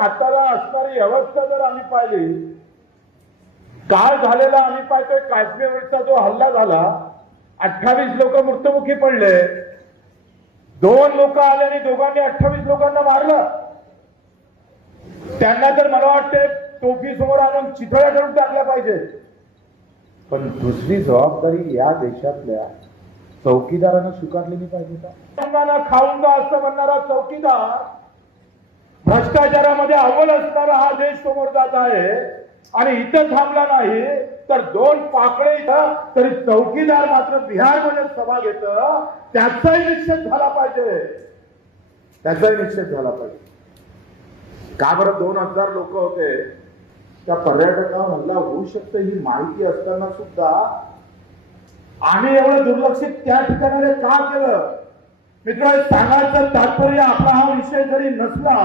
हाताला असणारी अवस्था जर आम्ही पाहिली, काल झालेला आम्ही पाहतोय काश्मीरचा जो हल्ला झाला, 28 लोक मृत्युमुखी पडले, 2 लोक आले आणि दोघांनी 28 लोकांना मारलं. त्यांना तर मला वाटते टोपी समोर आणून चिथळ्या करून टाकल्या पाहिजे. पण दुसरी जबाबदारी या देशातल्या चौकीदारांना स्वीकारलेली पाहिजे का? खाऊंगा असं म्हणणारा चौकीदार भ्रष्टाचारामध्ये अव्वल असणारा हा देश समोर जात आहे आणि इथं थांबला नाही तर 2 पाकडे इथं तरी चौकीदार मात्र बिहारमध्ये सभा घेत. त्याचाही निषेध झाला पाहिजे, त्याचाही निषेध झाला पाहिजे. का बरं 2000 लोक होते, त्या पर्यटकावर हल्ला होऊ शकते ही माहिती असताना सुद्धा आम्ही एवढं दुर्लक्षित त्या ठिकाणी का केलं? मित्रांनो, सांगायचं तात्पर्य आपला हा विषय जरी नसला